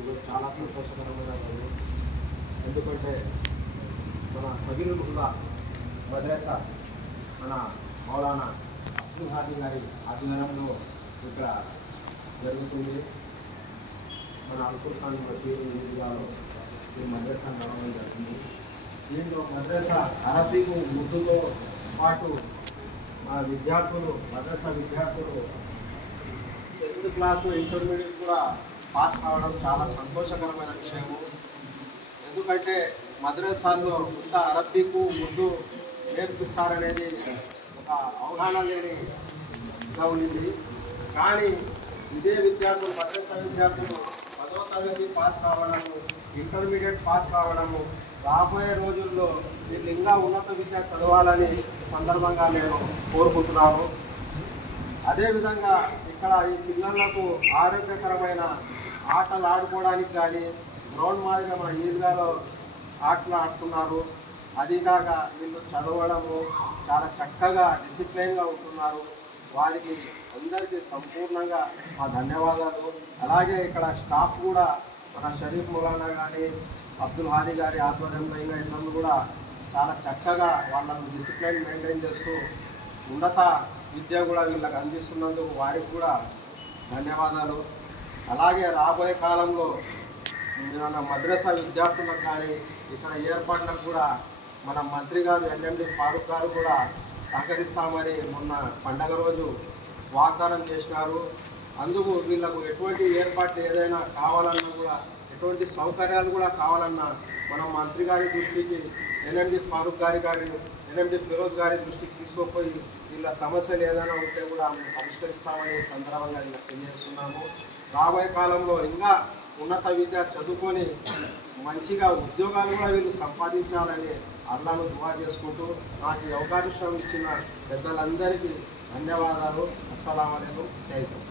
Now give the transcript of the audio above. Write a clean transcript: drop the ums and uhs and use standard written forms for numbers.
ఇది చాలా సంతోషకరమైన రోజు. ఎందుకంటే మన సగీరుల్ హుదా మద్రసా మన మౌలానా అబ్దుల్ హాదీ గారి ఆధ్వర్యంలో ఇక్కడ జరుగుతుంది. మన అల్కుల్ ఖాన్ మసీదు జిల్లాలో ఈ మద్రసా నడవడం జరిగింది. దీంట్లో మద్రసా అరబీకు ఉర్దూతో పాటు మా విద్యార్థులు మద్రసా విద్యార్థులు 10th క్లాసు ఇంటర్మీడియట్ కూడా పాస్ కావడం చాలా సంతోషకరమైన విషయము. ఎందుకంటే మద్రసాల్లో కొత్త అరబీకు ఉర్దూ నేర్పిస్తారనేది ఒక అవగాహన లేనిగా ఉండింది. కానీ ఇదే విద్యార్థులు మద్రసా విద్యార్థులు 10వ తరగతి పాస్ కావడము, ఇంటర్మీడియట్ పాస్ కావడము, రాబోయే రోజుల్లో వీళ్ళు ఇంకా ఉన్నత విద్య చదవాలని సందర్భంగా నేను కోరుకుంటున్నాను. అదేవిధంగా ఇక్కడ ఈ పిల్లలకు ఆరోగ్యకరమైన ఆటలు ఆడుకోవడానికి కానీ గ్రౌండ్ మాదిరిగా మన ఈద్గాలో ఆటలు ఆడుతున్నారు. అదిగాక వీళ్ళు చదవడము చాలా చక్కగా డిసిప్లైన్గా ఉంటున్నారు. వారికి అందరికీ సంపూర్ణంగా మా ధన్యవాదాలు. అలాగే ఇక్కడ స్టాఫ్ కూడా మన షరీఫ్ మౌలానా కానీ అబ్దుల్ హాదీ గారి ఆధ్వర్యంలో ఇంకా ఇతరులు కూడా చాలా చక్కగా వాళ్ళను డిసిప్లైన్ మెయింటైన్ చేస్తూ ఉన్నత విద్య కూడా వీళ్ళకి అందిస్తున్నందుకు వారికి కూడా ధన్యవాదాలు. అలాగే రాబోయే కాలంలో మన మద్రసా విద్యార్థులకు కానీ ఇక్కడ ఏర్పాట్లకు కూడా మన మంత్రి గారు ఎన్ఎండి ఫారూక్ గారు కూడా సహకరిస్తామని మొన్న పండగ రోజు వాగ్దానం చేసినారు. అందుకు వీళ్ళకు ఎటువంటి ఏర్పాట్లు ఏదైనా కావాలన్నా కూడా ఎటువంటి సౌకర్యాలు కూడా కావాలన్నా మనం మంత్రి గారి దృష్టికి ఎన్ఎండి ఫారూక్ గారి ఎన్ఎండి ఫిరోజ్ గారి దృష్టికి తీసుకుపోయి వీళ్ళ సమస్యలు ఏదైనా ఉంటే కూడా మేము పరిష్కరిస్తామని సందర్భంగా ఇలా తెలియజేస్తున్నాము. రాబోయే కాలంలో ఇంకా ఉన్నత విద్య చదువుకొని మంచిగా ఉద్యోగాలు కూడా వీళ్ళు సంపాదించాలని అల్లాను దువా చేసుకుంటూ నాకు ఈ అవకాశం ఇచ్చిన పెద్దలందరికీ ధన్యవాదాలు. అస్సలాము అలైకుం. జై హింద్.